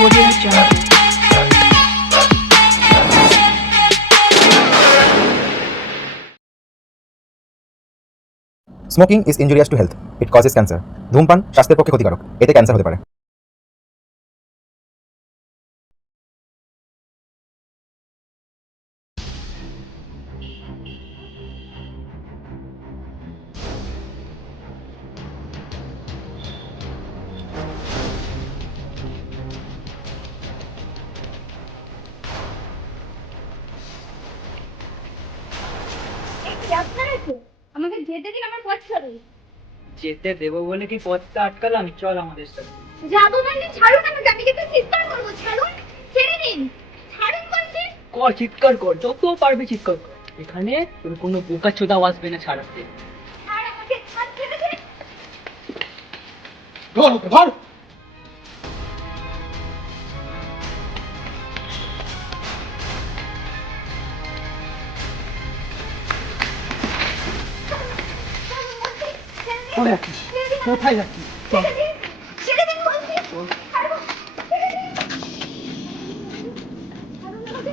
Audio Jungle. Smoking is injurious to health, it causes cancer. ধূমপান স্বাস্থ্যের পক্ষে ক্ষতিকারক, এতে ক্যান্সার হতে পারে। আমাকে যেতে দিন, আমার পথ ছাড়ুন। যেতে দেবো বলে কি পথটা আটকালাম? চল আমাদের সাথে। যাবো মানে ছাড়ুন আমাকে, আমি কিন্তু চিৎকার করবো। ছাড়ুন, ছেড়ে দিন, ছাড়ুন বলছি। কর, চিৎকার কর, যত পারবি চিৎকার কর। এখানে তোর কোনো বোকা চোদাও আসবে না ছাড়াতে। ছাড় আমাকে, ছাড়, ছেড়ে দিন। ধর ধর। কোথায় যাচ্ছিস? কোথায় যাচ্ছিস? চল। ছেড়ে দিন বলছি। ছাড়ুন, ছেড়ে দিন। ছাড়ুন আমাকে।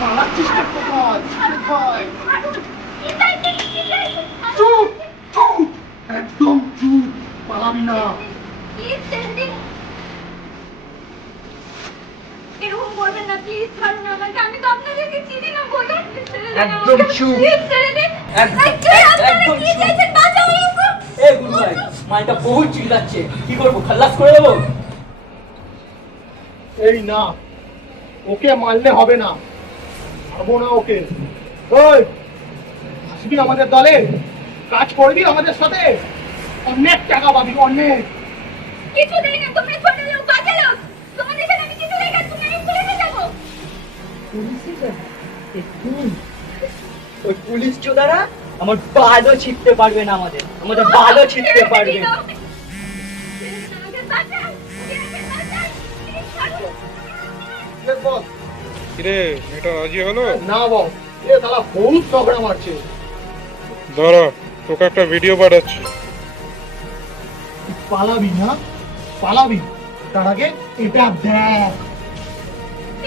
পালাচ্ছিস না কোথায়? কোথায়? ছাড়ুন, কি চাইছেন, কি চাইছেন? চুপ চুপ, একদম চুপ, পালাবি না। প্লিজ ছেড়ে দিন। এরকম করবেন না, প্লিজ ছাড়ুন আমাকে, আমি তো আপনাদেরকে চিনি না। বলুন, ছেড়ে দিন আমাকে, একদম চুপ। প্লিজ ছেড়ে দিন। একদম আপনারা কি চুপ। চাইছেন? বাঁচাও আমাকে। এ গুরু ভাই, মালটা বহুত চিল্লাচ্ছে, কি করবো? খালাস করে দেবো? এই না, ওকে মারলে হবে না, মারবো না ওকে। ওই আসবি আমাদের দলে, কাজ করবি আমাদের সাথে, অনেক টাকা পাবি, অনেক। কিছু দেই না, তোমরা ছোট লোক, বাজে লোক। তোমাদের সাথে আমি কিছু দেই না, তুমি আমি পুলিশে যাবো। ওই পুলিশ চোদারা আমার বালও ছিটতে পারবে না, আমাদের বালও ছিটতে পারবে না। ছেড়ে দিন আমাকে, বাঁচাও, আমাকে বাঁচাও, প্লিজ ছাড়ুন। বল। কিরে, এটা রাজি হলো? না বল, এ তারা বহুত ঝগড়া মারছে। দাঁড়া, তোকে একটা ভিডিও পাঠাচ্ছি। পালাবি না, পালাবি, তার আগে এটা দেখ।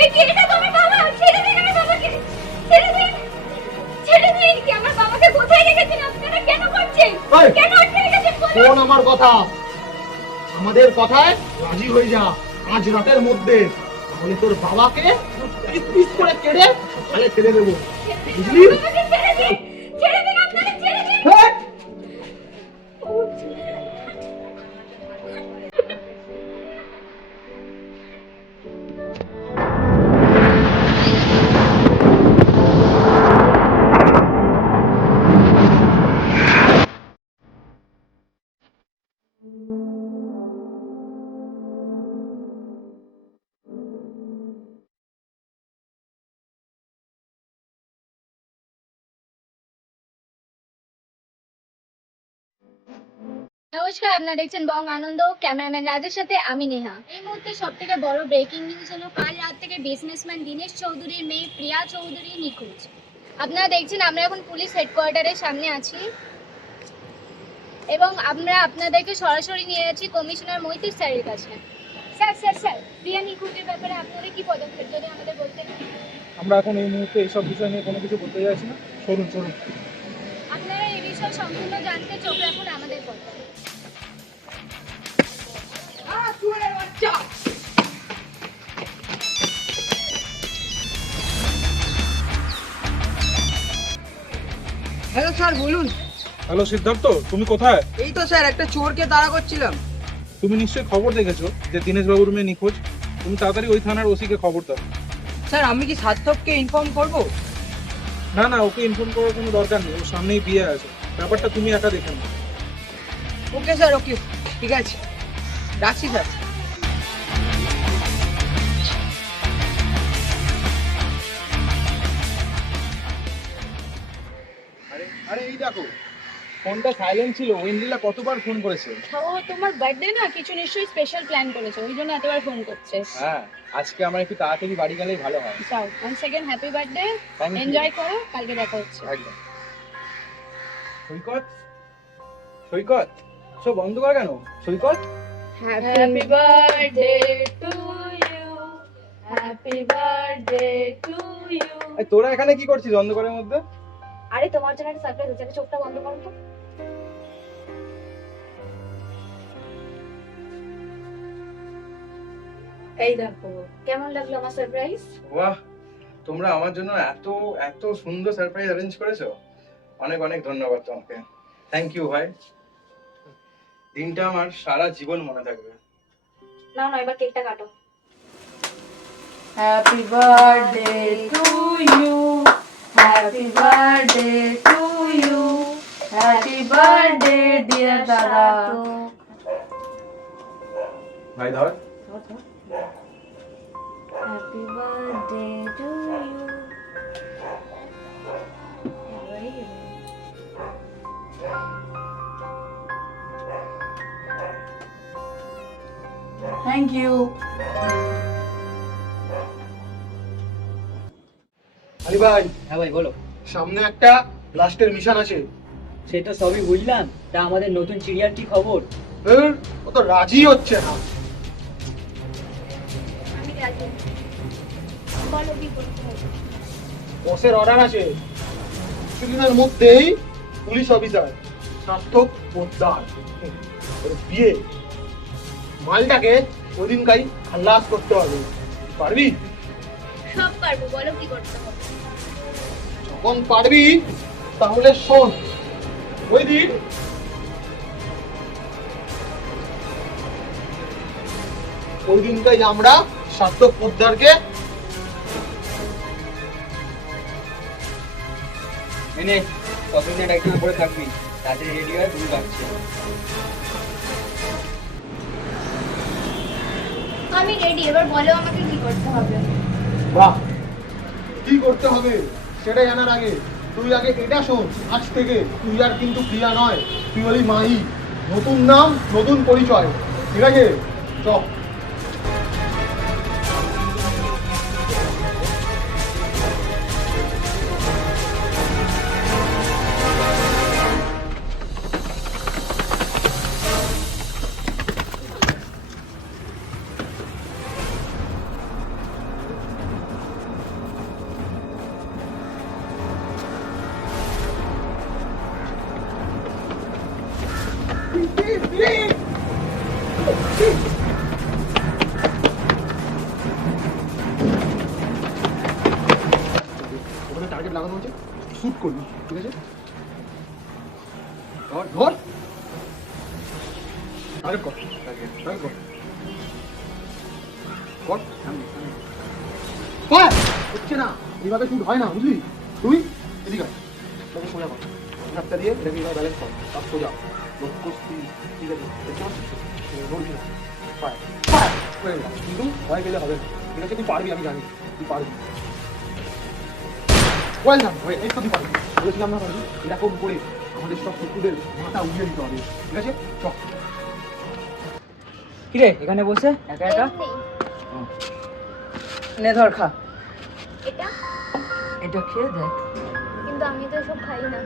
এই কি, এটা তো আমার বাবা। ছেড়ে দিন আমার বাবাকে, ছেড়ে দিন, ছেড়ে দিন। কি আমার বাবাকে কোথায় রেখেছেন আপনারা? কেন করছেন? ওই! কেন আটকে রেখেছেন বলুন? শোন আমার কথা, আমাদের কথায় রাজি হয়ে যা আজ রাতের মধ্যে, তাহলে তোর বাবাকে পিস পিস করে কেটে তাহলে ছেড়ে দেবো, বুঝলি? আমাকে ছেড়ে দিন, ছেড়ে দিন, আপনারা ছেড়ে দিন। হেট! নমস্কার, আপনারা দেখছেন বং আনন্দ। ক্যামেরাম্যান রাজের সাথে আমি নেহা। এই মুহূর্তে সব থেকে বড় ব্রেকিং নিউজ হলো, কাল রাত থেকে বিজনেসম্যান দীনেশ চৌধুরীর মেয়ে প্রিয়া চৌধুরী নিখোঁজ। আপনারা দেখছেন আমরা এখন পুলিশ হেডকোয়ার্টারের সামনে আছি এবং আমরা আপনাদেরকে সরাসরি নিয়ে যাচ্ছি কমিশনার মৈত্রী স্যারের কাছে। স্যার স্যার স্যার, প্রিয়া নিখোঁজের ব্যাপারে আপনাদের কি পদক্ষেপ যদি আমাদের বলতেন? আমরা এখন এই মুহূর্তে এইসব বিষয় নিয়ে কোনো কিছু বলতে যাচ্ছি না। সরুন সরুন। আপনারা এই বিষয়ে সম্পূর্ণ জানতে চোখ রাখুন আমাদের পর্দায়। হ্যালো স্যার, বলুন। হ্যালো সিদ্ধার্থ, তুমি কোথায়? এই তো স্যার, একটা চোরকে তাড়া করছিলাম। তুমি নিশ্চয়ই খবর দেখেছো যে দীনেশ বাবুর মেয়ে নিখোঁজ। তুমি তাড়াতাড়ি ওই থানার ওসিকে খবর দাও। স্যার, আমি কি সার্থককে ইনফর্ম করব? না না, ওকে ইনফর্ম করার কোনো দরকার নেই, ওর সামনেই বিয়ে আছে, ব্যাপারটা তুমি একা দেখে নাও। ওকে স্যার, ওকে, ঠিক আছে, রাখছি স্যার। আরে আরে এই দেখো, ফোনটা সাইলেন্ট ছিল, ওয়েন্ডিলা কতবার ফোন করেছে। ও তোমার বার্থডে না, কিছু নিশ্চয়ই স্পেশাল প্ল্যান করেছে, ওই জন্য এতবার ফোন করছে। হ্যাঁ, আজকে আমার একটু তাড়াতাড়ি বাড়ি গেলেই ভালো হয়। যাও, one second happy birthday, Thank you. Enjoy করো, কালকে দেখা হচ্ছে। একদম। সৈকত, সৈকত, সব বন্ধ কর কেন? Saikat, happy birthday to you, happy birthday to you. এই তোরা এখানে কি করছিস অন্ধকারের মধ্যে? আরে তোমার জন্য একটা সারপ্রাইজ আছে, চোখটা বন্ধ করো তো। এই দেখো, কেমন লাগলো আমার সারপ্রাইজ? বাহ, তোমরা আমার জন্য এত এত সুন্দর সারপ্রাইজ অ্যারেঞ্জ করেছো। অনেক অনেক ধন্যবাদ তোমাকে। থ্যাংক ইউ ভাই। দিনটা আমার সারা জীবন মনে থাকবে। না না, এবার কেকটা কাটো। Happy birthday to you, happy birthday to you, happy birthday dear দাদা। ভাই ধর। Happy birthday to you. Thank you. Ali ভাই, হ্যাঁ ভাই বলো। সামনে একটা লাস্টের মিশন আছে। সে তো সবই বুঝলাম, তা আমাদের নতুন সিরিয়াল কি খবর? ও তো রাজি হচ্ছে না। আমি রাজি। বলো কি করতে হবে। বসের অর্ডার আছে, কিছুদিনের মধ্যেই পুলিশ অফিসার সার্থক পোদ্দার ওর বিয়ে। মালটাকে ওদিনকাই খালাস করতে হবে। পারবি? সব পারবো, বলো কি করতে হবে। যখন পারবি তাহলে শোন। ওই দিন ওই দিনটাই আমরা সার্থক পোদ্দারকে এনে কতদিন একদম পরে থাকবি, তাড়াতাড়ি রেডি হয়ে ভুল পাচ্ছে। আমি রেডি, এবার বলো আমাকে কি করতে হবে। বাহ, কি করতে হবে সেটা জানার আগে তুই আগে এটা শোন। আজ থেকে তুই আর কিন্তু প্রিয়া নয়, তুই হলি মাহি। নতুন নাম, নতুন পরিচয়, ঠিক আছে? চল। ওখানে টার্গেট লাগানো হচ্ছে, শুট করবি, ঠিক আছে? ধর ধর, টার্গেট কর, টার্গেট কর, কর। কর, হচ্ছে না, এইভাবে শুট হয় না, বুঝলি? তুই এদিকে আয়, তোকে সোজা কর, হাতটা দিয়ে এটাকে এইভাবে ব্যালেন্স কর, সব সোজা লক্ষ্য স্থির, ঠিক আছে? দেখতে পাচ্ছিস? নড়বি না, ফায়ার ফায়ার করে যা, কিন্তু ভয় গেলে হবে না, ঠিক আছে? তুই পারবি, আমি জানি তুই পারবি। ওয়েল ডান, এই তো তুই পারবি, বলেছিলাম না পারবি? এরকম করে আমাদের সব শত্রুদের মাথা উড়িয়ে দিতে হবে, ঠিক আছে? চল। কিরে এখানে বসে একা একা? নে ধর খা। এটা এটা খেয়ে দেখ। কিন্তু আমি তো সব খাই না।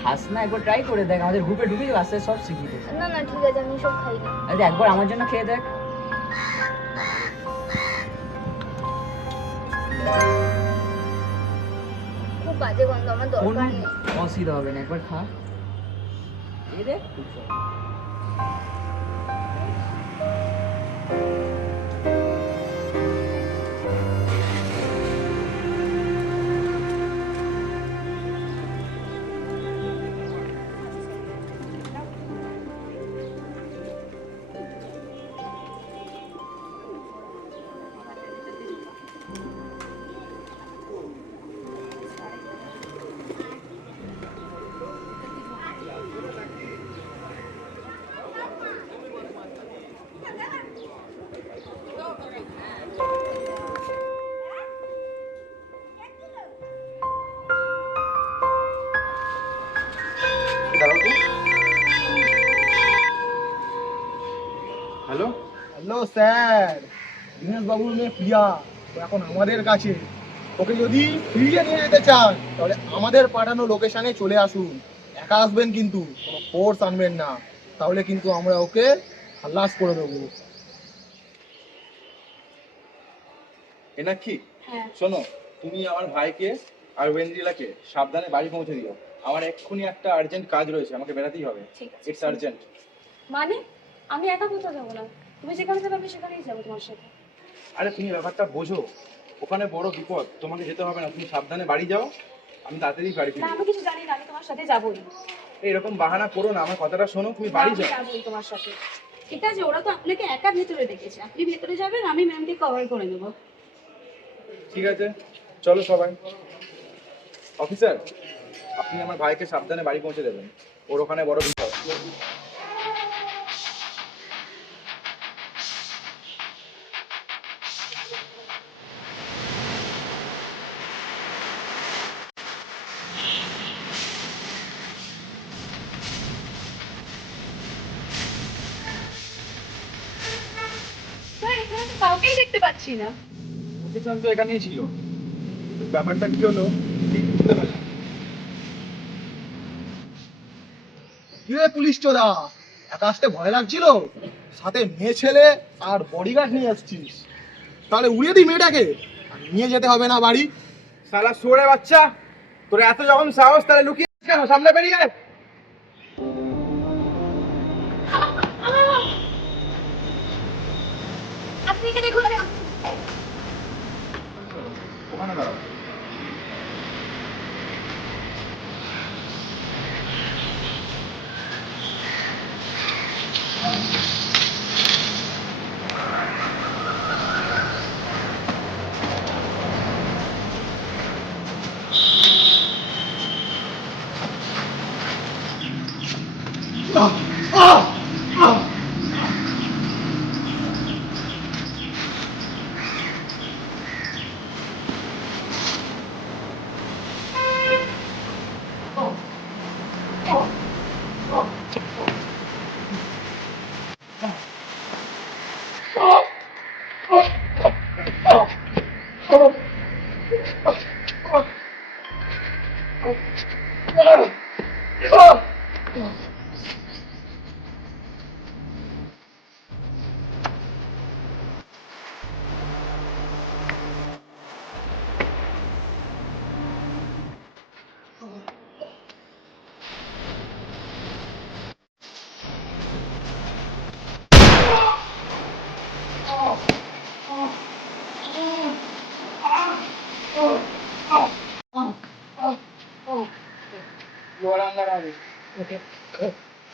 খাস না, একবার ট্রাই করে দেখ, আমাদের গ্রুপে ঢুকে যাবে, আস্তে আস্তে সব শিখিয়ে দেবে। না না ঠিক আছে, আমি সব খাই না। আরে একবার আমার জন্য খেয়ে দেখ। খুব বাজে গন্ধ, আমার দরকার নেই। অসুবিধা হবে না, একবার খা। খেয়ে দেখ। হ্যালো স্যার, দীনেশ বাবুর মেয়ে প্রিয়া ও এখন আমাদের কাছে। ওকে যদি ফিরিয়ে নিয়ে যেতে চান তাহলে আমাদের পাঠানো লোকেশনে চলে আসুন। একা আসবেন কিন্তু, কোনো ফোর্স আনবেন না, তাহলে কিন্তু আমরা ওকে খালাস করে দেবো। এনাক্ষী, হ্যাঁ শোনো, তুমি আমার ভাইকে আর ওয়েন্দ্রিলাকে সাবধানে বাড়ি পৌঁছে দিও। আমার এক্ষুনি একটা আর্জেন্ট কাজ রয়েছে, আমাকে বেরাতেই হবে। ঠিক আছে। It's urgent. মানে আমি একা কোথাও যাবো না, তুমি যেখানে যাবে আমি সেখানেই যাবো তোমার সাথে। আরে তুমি ব্যাপারটা বোঝো, ওখানে বড় বিপদ, তোমাকে যেতে হবে না, তুমি সাবধানে বাড়ি যাও, আমি তাড়াতাড়ি বাড়ি না ফিরবো। আমি কিছু জানি না, আমি তোমার সাথে যাবোই। এরকম বাহানা করো না, আমার কথাটা শোনো, তুমি বাড়ি আমি যাও। যাবোই তোমার সাথে। ঠিক আছে, ওরা তো আপনাকে একা ভেতরে ডেকেছে, আপনি ভেতরে যাবেন, আমি ম্যামকে কভার করে নেবো। ঠিক আছে, চলো সবাই। অফিসার, আপনি আমার ভাইকে সাবধানে বাড়ি পৌঁছে দেবেন, ওর ওখানে বড় বিপদ। স্যার এখানে তো কাউকেই দেখতে পাচ্ছি না। অফিসার তো এখানেই ছিল, ব্যাপারটা কি হলো ঠিক বুঝতে পারলাম না। কিরে পুলিশ চোদা, একা আসতে ভয় লাগছিল? সাথে মেয়ে ছেলে আর বডিগার্ড নিয়ে আসছিস, তাহলে উড়িয়ে দিই মেয়েটাকে, আর নিয়ে যেতে হবে না বাড়ি। শালা শুয়োরের বাচ্চা, তোর এত যখন সাহস তাহলে লুকিয়ে কেন, সামনে বেরিয়ে আয়। আপনি এখানে ঘুরে ওখানে দাঁড়াও।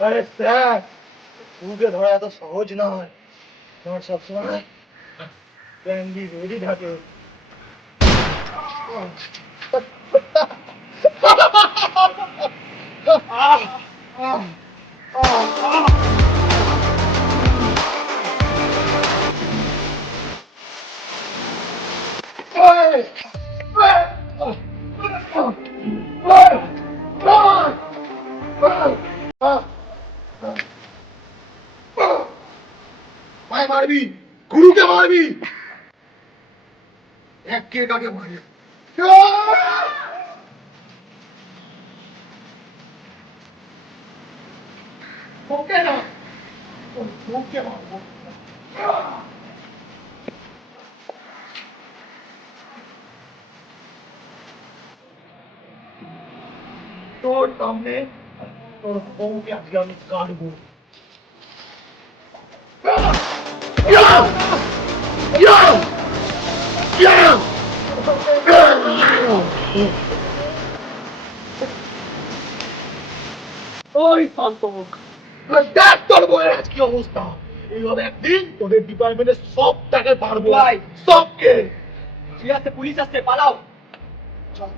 আরে স্যার, কুকুরকে ধরা এত সহজ নয়, আমার সবসময় ব্যান্ডি রেডি থাকে। মায় মারবি, গুরুকে মারবি, এক কে কাকে মারি। ওকে না, ওকে মারবো। তোর সামনে তোর বউকে আজকে আমি কাটবো। ওই শান্ত মুখ। দেখ তোর বউয়ের আজকে অবস্থা, এইভাবে একদিন তোদের ডিপার্টমেন্টের সব টাকা পারবো, ভাই। সবকে। ঠিক আছে, পুলিশ আসছে, পালাও। চল।